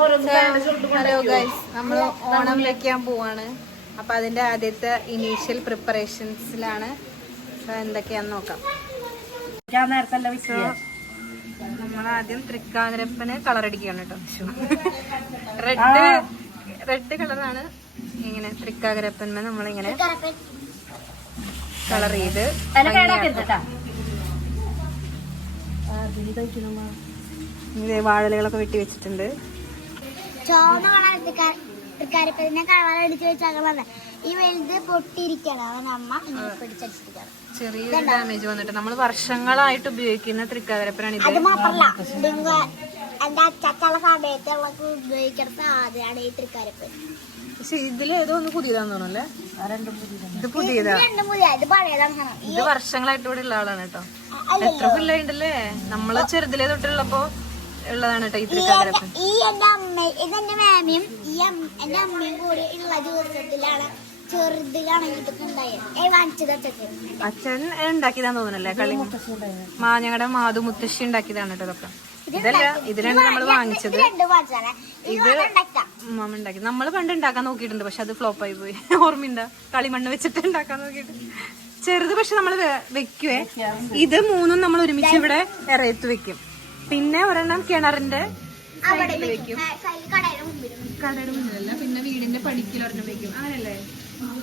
Hello guys, നമ്മൾ ഓണം വെക്കാൻ പോവാണ്. അപ്പൊ അതിന്റെ ആദ്യത്തെ ഇനീഷ്യൽ പ്രിപ്പറേഷൻസിലാണ്. എന്തൊക്കെയാന്ന് നോക്കാം. നമ്മൾ ആദ്യം തൃക്കാതിരപ്പന് കളർ അടിക്കുകയാണ് കേട്ടോ. റെഡ് കളറാണ്. ഇങ്ങനെ തൃക്കാതിരപ്പന്മ നമ്മളിങ്ങനെ കളർ ചെയ്ത് വാഴലകളൊക്കെ വെട്ടി വെച്ചിട്ടുണ്ട്. ചെറിയ ഡാമേജ് വന്നിട്ട് നമ്മൾ വർഷങ്ങളായിട്ട് ഉപയോഗിക്കുന്ന തൃക്കാതിരപ്പനാണ് ഇത്. പക്ഷെ ഇതിലേതോ ഒന്ന് പുതിയതാന്ന് തോന്നുന്നല്ലേ? ഇത് പുതിയതാ. ഇത് വർഷങ്ങളായിട്ട് ഇവിടെ ഉള്ള ആളാണ് കേട്ടോ. എത്ര കൊല്ലായിണ്ടല്ലേ? നമ്മള് ചെറുതിലേ തൊട്ടുള്ളപ്പോ ഉള്ളതാണ് കേട്ടോ ഈ തൃക്കാതിരപ്പൻ. ഇതെന്റെ മാമിയും എന്റെ അമ്മയും കൂടി ഉള്ള ദിവസത്തിലാണ് അച്ഛൻ ഉണ്ടാക്കിയതാന്ന് തോന്നുന്നല്ലേ? കളി ഞങ്ങളുടെ മാധു മുത്തശ്ശി ഉണ്ടാക്കിയതാണ് കേട്ടോ ഇതൊക്കെ. ഇതല്ല, ഇതിലാണ് നമ്മൾ വാങ്ങിച്ചത്. ഇത് ഉമ്മ ഉണ്ടാക്കി. നമ്മൾ പണ്ട് ഉണ്ടാക്കാൻ നോക്കിയിട്ടുണ്ട്, പക്ഷെ അത് ഫ്ലോപ്പ് ആയി പോയി. ഓർമ്മയുണ്ട? കളിമണ്ണ് വെച്ചിട്ട് ഉണ്ടാക്കാൻ നോക്കിയിട്ട് ചെറുത്. പക്ഷെ നമ്മൾ വെക്കുവേ. ഇത് മൂന്നും നമ്മൾ ഒരുമിച്ച് ഇവിടെ ഇറയത്ത് വെക്കും. പിന്നെ ഒരെണ്ണം കിണറിന്റെ വെക്കും. കടയുടെ മുന്നിലല്ല, പിന്നെ വീടിന്റെ പടിക്കൽ ഒരെണ്ണം വെക്കും. അങ്ങനല്ലേ?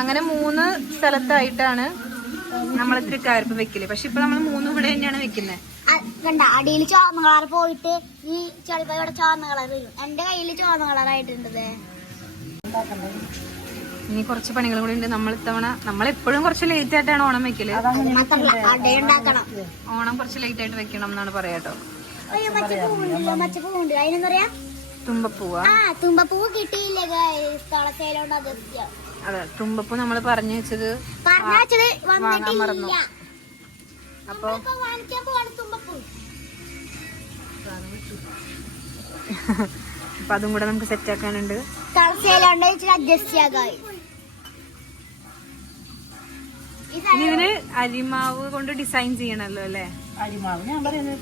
അങ്ങനെ 3 സ്ഥലത്തായിട്ടാണ് നമ്മൾ തൃക്കാതിരപ്പൻ വെക്കല്. പക്ഷെ ഇപ്പൊ നമ്മൾ 3 ഇവിടെ തന്നെയാണ് വെക്കുന്നത്. കണ്ട അടിയിൽ ചുവന്ന കളർ പോയിട്ട് ഈ ചിലപ്പോ ഇവിടെ ചുവന്ന കളർ വരും. എന്റെ കയ്യിൽ ചുവന്ന കളറായിട്ടുണ്ട്. ഇനി കുറച്ച് പണികളും കൂടി ഉണ്ട്. നമ്മളെപ്പോഴും കുറച്ച് ലേറ്റ് ആയിട്ടാണ് ഓണം വെക്കല്. ഓണം കുറച്ച് ലേറ്റ് ആയിട്ട് വെക്കണം എന്നാണ് പറയാട്ടോ. തുമ്പപ്പൂവാ? തുമ്പപ്പൂവ് കിട്ടിയില്ലേ? അതെ, തുമ്പപ്പൂ നമ്മൾ പറഞ്ഞു വെച്ചത് വാങ്ങാൻ മറന്നു. അപ്പൊ അതും കൂടെ നമുക്ക് സെറ്റ് ആക്കാനുണ്ട്. ഇനി ഇവന് അരിമാവ് കൊണ്ട് ഡിസൈൻ ചെയ്യണല്ലോ അല്ലേ? അരിമാവ് ഞാൻ പറയുന്നത്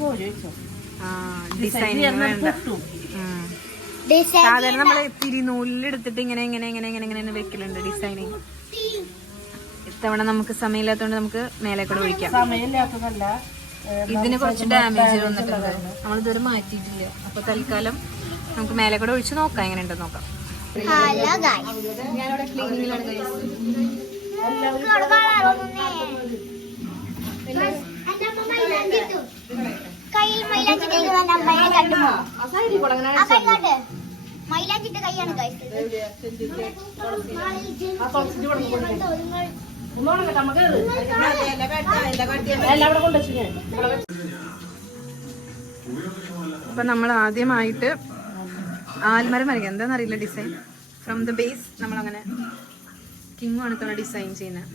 ഡിസൈനിങ് വേണ്ട. സാധാരണ നമ്മള് തിരിനൂലിൽ എടുത്തിട്ട് ഇങ്ങനെ ഇങ്ങനെ ഇങ്ങനെ ഇങ്ങനെ ഇങ്ങനെ വെക്കലുണ്ട് ഡിസൈനിങ്. ഇത്തവണ നമുക്ക് സമയമില്ലാത്തതുകൊണ്ട് നമുക്ക് മേലെ കൂടെ ഒഴിക്കാം. സമയമില്ലാത്തതല്ല, ഇതിന് കുറച്ച് ഡാമേജ് വന്നിട്ടുണ്ട്. നമ്മളിതുവരെ മാറ്റിയിട്ടില്ല. അപ്പൊ തൽക്കാലം നമുക്ക് മേലെ കൂടെ ഒഴിച്ച് നോക്കാം എങ്ങനെ ഉണ്ടെന്ന് നോക്കാം. ഞാനിവിടെ ക്ലീനിങ്ങിലാണ്. മൈലാഞ്ചിന്റെ കൈയാണ് അപ്പൊ നമ്മൾ ആദ്യമായിട്ട് ആൽമരം വരയ്ക്കാം. എന്താന്നറിയില്ല ഡിസൈൻ. ഫ്രം ദ ബേസ് നമ്മളങ്ങനെ കിങ്ങു ആണ് ഇത്തവണ ഡിസൈൻ ചെയ്യുന്നത്.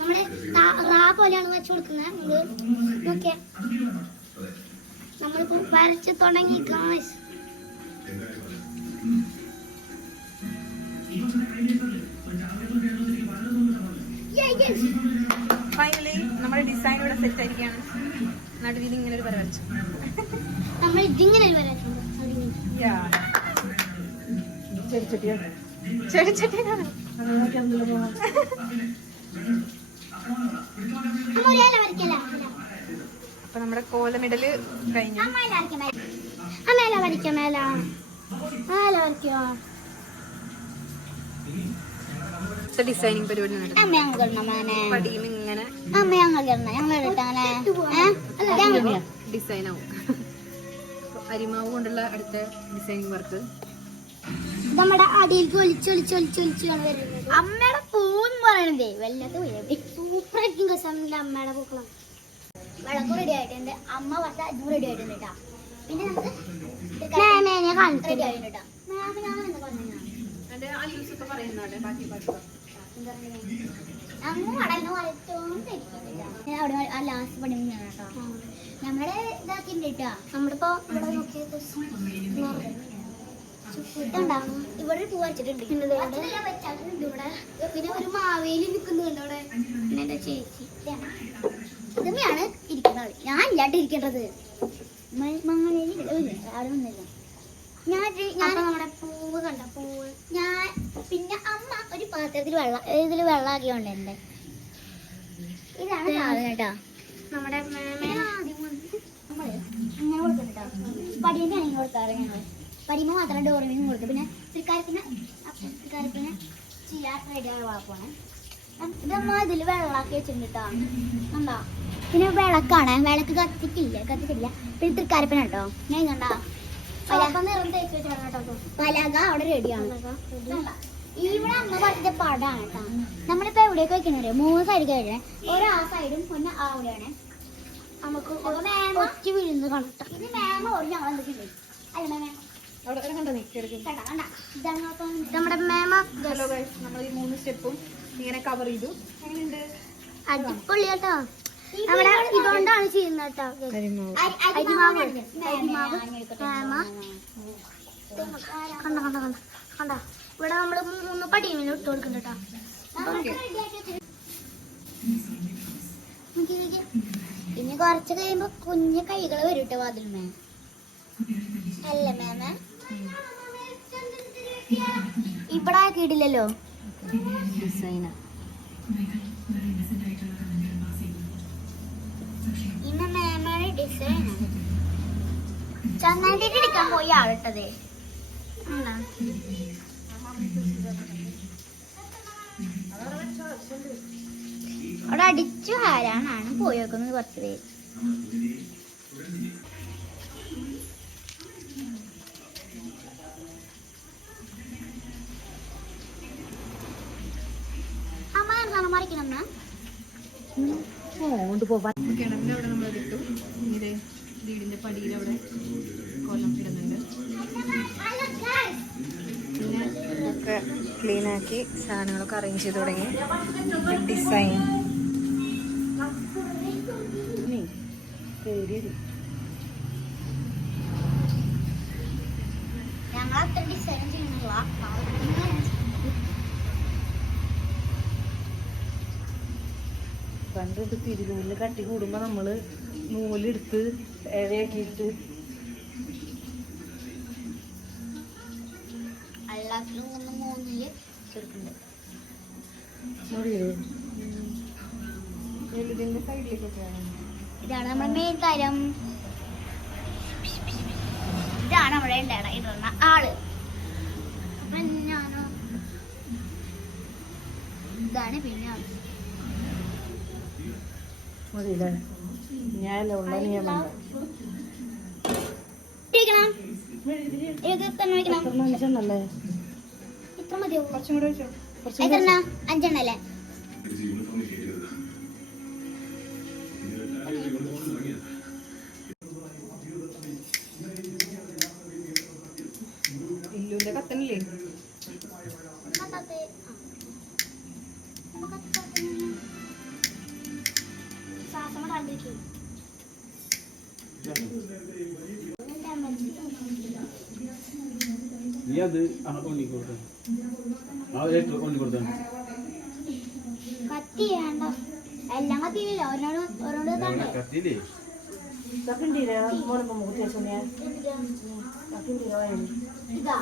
നമ്മള് റാ പോലെയാണ് വെച്ചു കൊടുക്കുന്നത്. നമ്മളിപ്പോ വരച്ച് തുടങ്ങി. ഫൈനലി നമ്മുടെ ഡിസൈൻ ഇവിടെ സെറ്റ് ആയിരിക്കാണ്. നടുവിൽ ഇങ്ങനെ ഒരു വര വരച്ചു. നമ്മൾ ഇതിങ്ങനെ ഒരു വര ചെടിച്ചട്ടിയാണ്. അപ്പൊ നമ്മുടെ കോലമിടല് കഴിഞ്ഞു. ഡിസൈനിങ് പരിപാടി പടിയും ഇങ്ങനെ ഡിസൈൻ ആവും. അരിമാവ് കൊണ്ടുള്ള അടുത്ത ഡിസൈനിങ് വർക്ക് നമ്മുടെ അടിയിലേക്ക് ഒലിച്ചൊലിച്ചൊലിച്ചൊലിച്ചാണ് വരുന്നത്. അമ്മയുടെ പൂന്ന് പറയണതേ വല്ലാത്ത സൂപ്പർ ആയിരിക്കും. കസാമില്ല അമ്മയുടെ പൂക്കളം. വിളക്ക് റെഡി ആയിട്ടുണ്ട്. അമ്മ പറഞ്ഞ ഇതും റെഡി ആയിട്ടുണ്ട് കേട്ടാ. പിന്നെ നമുക്ക് റെഡി ആയിട്ടുണ്ട് കേട്ടോ. അവിടെ ലാസ്റ്റ് പണി കേട്ടോ. നമ്മുടെ ഇതാക്കിണ്ട് കേട്ടോ. നമ്മളിപ്പോ ഇവിടെ നോക്കിയത് ഇവിടെ പൂ വച്ചിട്ടുണ്ട്. ഇവിടെ പിന്നെ ഒരു മാവേലി നിൽക്കുന്നുണ്ട്. ചേച്ചി ഇതന്നെയാണ് ഇരിക്കുന്നത്. ഞാൻ ഇല്ലാണ്ട് ഇരിക്കേണ്ടത് അവിടെ വന്നില്ല. ഞാൻ നമ്മുടെ പൂവ് കണ്ട പൂവ് ഞാൻ പിന്നെ അമ്മ ഒരു പാത്രത്തിൽ ഇതിൽ വെള്ളമാക്കിയോണ്ട് ഇതാണ് സാധനം കേട്ടോ. നമ്മുടെ ഇങ്ങനെ കൊടുക്കുന്നുണ്ടോ പടിയൻ്റെയാണ് ഇങ്ങനെ കൊടുക്കാറ് ഞങ്ങൾ. പടിയുമ്പോൾ മാത്രം ഡോറിനും കൊടുക്കും. പിന്നെ തൃക്കാരത്തിന് ചെയ്യാൻ റെഡിയാണ് വാപ്പോണേ. ഇതമ്മ ഇതിൽ വെള്ളമാക്കി വെച്ചിട്ടുണ്ട് കേട്ടോ. കണ്ടോ? പിന്നെ വിളക്കാണ്. വിളക്ക് കത്തിക്കില്ല. പിന്നെ തൃക്കാരപ്പന കേട്ടോ. ഞാൻ കണ്ടാ പലക അവിടെ റെഡിയാണ്. ഇവിടെ അമ്മ പറഞ്ഞ പടാണ് കേട്ടോ. നമ്മളിപ്പോ എവിടെയൊക്കെ വെക്കുന്നത് 3 സൈഡ് കഴിയണേ. ആ സൈഡും ഒന്ന് അവിടെയാണ്. നമുക്ക് ഒറ്റ വീഴുന്നത് കണ്ടിട്ടോ. ഇത് മേമ ഓടി ഞങ്ങൾ എന്തൊക്കെയുണ്ട് അല്ല മേമ നമ്മുടെ മേമ നമ്മൾ ഈ 3 സ്റ്റെപ്പും ഇങ്ങനെ കവർ ചെയ്തു. അടിപൊളി കേട്ടോ. നമ്മുടെ ഇതുകൊണ്ടാണ് ചെയ്യുന്നത് കേട്ടോ. അരിമാവ് കണ്ട ഇവിടെ നമ്മള് 3 പടിയും ഇട്ട് കൊടുക്കുന്നുണ്ട് കേട്ടോ. ഇനി കുറച്ച് കഴിയുമ്പോ കുഞ്ഞു കൈകൾ വരും കേട്ടോ വാതിലുമേ. അല്ല മേമ ഇവിടെ ആക്കിയിട്ടില്ലല്ലോ ഡിസൈന്. ഇന്ന് മേമയുടെ ഡിസൈൻ ചന്നായിട്ട് എടുക്കാൻ പോയി ആളിട്ടതേ. അവിടെ അടിച്ചു ആരാണ് പോയി വെക്കുന്നത് കുറച്ച് പേര്. അമ്മ എന്താണ് മറിക്കണം കിണറിന്റെ അവിടെ നമ്മൾ ഇട്ടു. ഇങ്ങനെ വീടിന്റെ പടിയിൽ അവിടെ കൊല്ലം ഇടുന്നുണ്ട്. പിന്നെ ഒക്കെ ക്ലീൻ ആക്കി സാധനങ്ങളൊക്കെ അറേഞ്ച് ചെയ്ത് തുടങ്ങി. ഡിസൈൻ ഞങ്ങൾ അത്ര ഡിസൈൻ ചെയ്യുന്നില്ല. പണ്ട് തിരുനൂലിന് കട്ടി കൂടുമ്പോ നമ്മള് നൂലെടുത്ത് ഇഴയാക്കിയിട്ട് എല്ലാത്തിലും 3 ചേർക്കുന്നുണ്ട്. ഇതിന്റെ സൈഡിലേക്കൊക്കെ ഇതാണ് നമ്മുടെ മെയിൻ കാര്യം. ഇതാണ് നമ്മുടെ ഇടുന്ന ആള്. ഞാനോ ഇതാണ് പിന്നെ ആള്. മതിയില്ലേ? ഞാനല്ല ഉള്ള നിയമം മനുഷ്യനല്ലേ? ഇത്ര മതിയോ? കുറച്ചും കൂടെ വെച്ചോ. 5 അല്ലേ? ഇല്ലുവിന്റെ കത്തനില്ലേ? നീ അത് ഉണ്ണിക്കൊടുത്ത കത്തി വേണ്ട. എല്ലാം കത്തിയില്ലല്ലോ. ഓരോട് കത്തിയില്ലേ? ഇതാ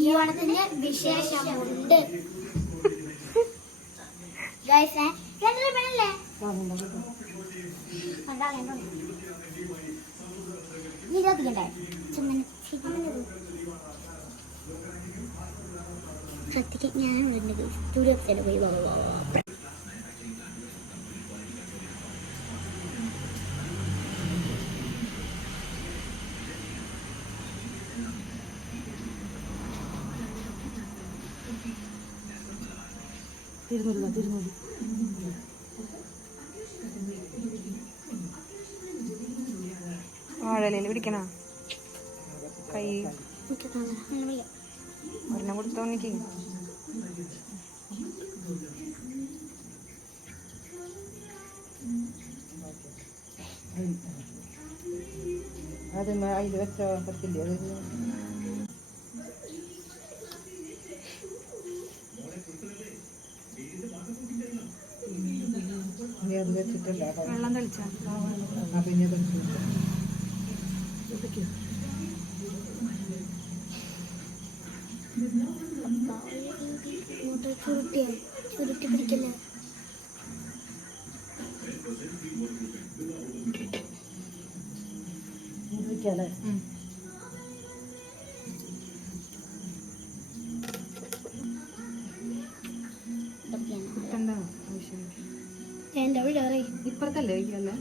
ഈ ഓണത്തിന്റെ വിശേഷമുണ്ട്. സത്യക്ക് ഞാൻ സ്റ്റുഡിയോ പോയി തിരുനൂല് വാഴയില പിടിക്കണ കൈ ഒരെണ്ണം കൊടുത്തു നോക്കി. അത് അതിൽ വെച്ച പറ്റില്ല അത് ഇനി അത് വെച്ചിട്ടില്ല വെള്ളം തെളിച്ചാ പിന്നെ തെളിച്ചു ചുരുട്ടി പിടിക്കല്ലേ. വെക്കാല്ലേ കുത്തണ്ട ആവശ്യം. എന്റെ വിടാറേ ഇപ്പുറത്തല്ലേ വയ്ക്കല്ലേ?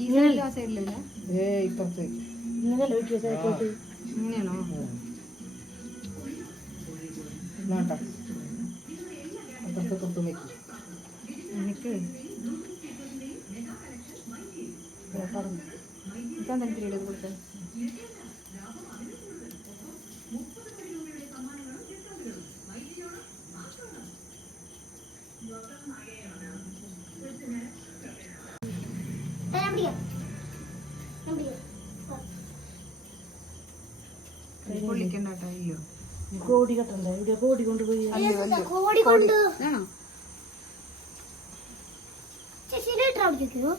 ഈ സൈഡിലും ആ സൈഡിലല്ലേ? ഇപ്പുറത്ത് ഇങ്ങനെയല്ല വെക്കുക സൈക്കോട്ട് ഇങ്ങനെയാണോ? നോട്ട അപ്പുറത്തെ തൊട്ടും വെക്കും എനിക്ക് പറഞ്ഞു ഇപ്പം തന്നെ കൊടുത്തേ. പൊള്ളിക്കണ്ട കേട്ടോ. ഇല്ലോ കോടി കെട്ടണ്ട ഇവിടെ കോടി കൊണ്ടുപോയി കോടി കൊണ്ട് ആണോ? ചേച്ചിയിട്ടോ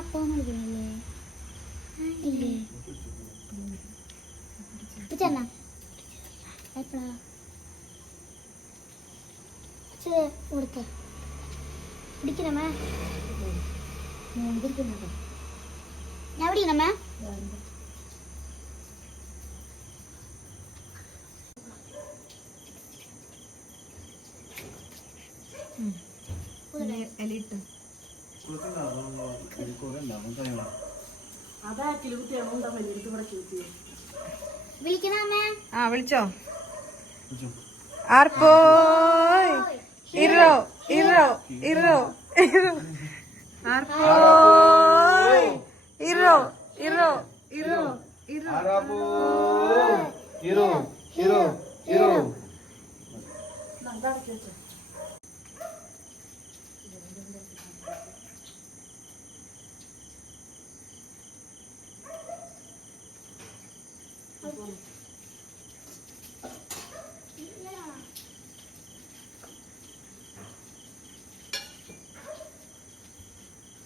അപ്പം വിളിക്കണല്ലേ ഇല്ലേ ചെന്നാ എപ്പഴാ കൊടുക്ക പിടിക്കണമേ ഞാൻ പിടിക്കണമേ. എലിട്ട് അതാക്കില് കുട്ടിയാണ് ഉണ്ടാ വലിയ ഇവിടെ കിട്ടിയത് വിളിക്കണമേ. ആ വിളിച്ചോ. ആർപ്പോയ് ഇറോ ഇറോ ഇറോ ഇറോ ആർപ്പോയ് ഇറോ ഇറോ ഇറോ ഇറോ. അതാക്കി വെച്ചോ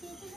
ചേച്ചി